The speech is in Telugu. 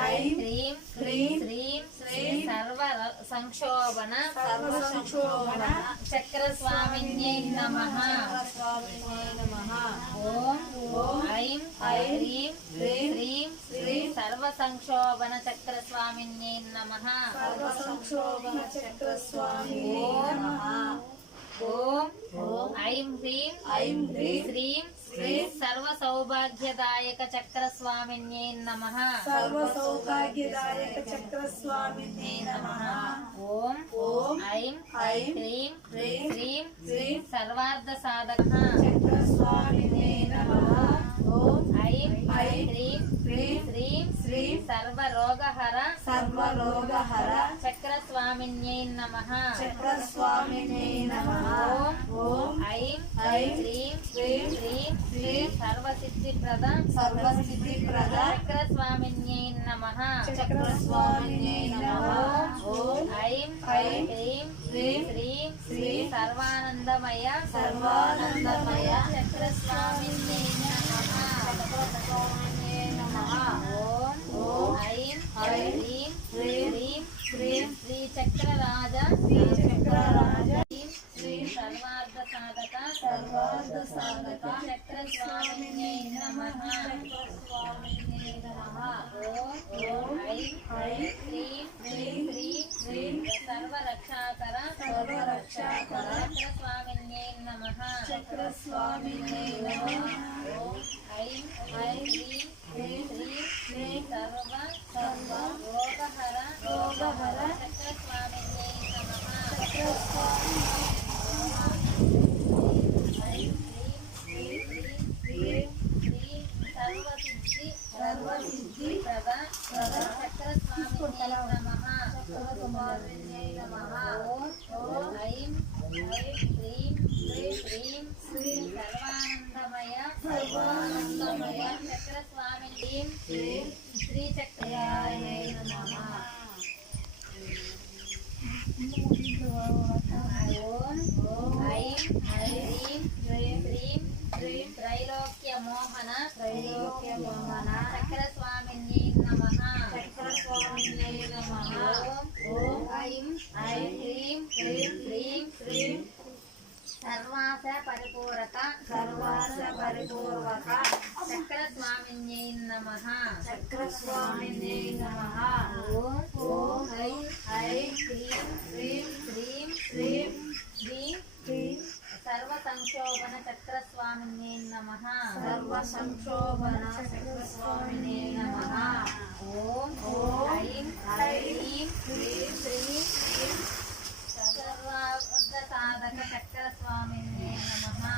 ఐం హ్రీం శ్రీం సర్వ సంక్షోభన చక్ర స్వామిన్యై నమః. ఓం ఐం హ్రీం శ్రీం సర్వ సంక్షోభన చక్ర స్వామిన్యై నమః. ఓం ఐం హ్రీం శ్రీం సర్వ సౌభాగ్యదాయక చక్ర స్వామిన్యై నమః. ఓం ఐం హ్రీం శ్రీం సర్వార్థ సాధక ఐం హ్రీం శ్రీం సర్వరోగహర చక్ర స్వామిన్యై నమః. ఓం ఐం హ్రీం శ్రీం సర్వసిద్ధిప్రద చక్ర స్వామిన్యై నమః. ఓం ఐం హ్రీం శ్రీం సర్వానందమయ చక్ర స్వామిన్యై నమః. ఓం ఐం హ్రీం శ్రీం శ్రీ చక్రరాజ శ్రీ సర్వార్థ సాధక చక్ర స్వామిన్యై నమః. ఓం ఐం హ్రీం శ్రీం సర్వరక్షాకర చక్ర స్వామిన్యై నమః. ఓం ఐం హ్రీం శ్రీం సర్వ రోగహర చక్ర స్వామిన్యై నమః. సర్వసిద్ధి ప్రద చక్ర స్వామిన్యై నమః. ఓం ఐం హ్రీం శ్రీం సర్వానందమయ చక్ర స్వామిన్యై శ్రీ చక్రాయ నమః. ఓం ఐం హ్రీం శ్రీం త్రైలోక్య మోహన చక్ర స్వామిన్యై నమః. ఓం ఐం హ్రీం శ్రీం సర్వాస పరిపూరక చక్ర స్వామిన్యై నమః. ఓం ఐం హ్రీం శ్రీం సర్వ సంక్షోభన చక్ర స్వామిన్యై నమః. ఓం ఐం హ్రీం శ్రీం సర్వార్థ సాధక చక్ర స్వామిన్యై నమః.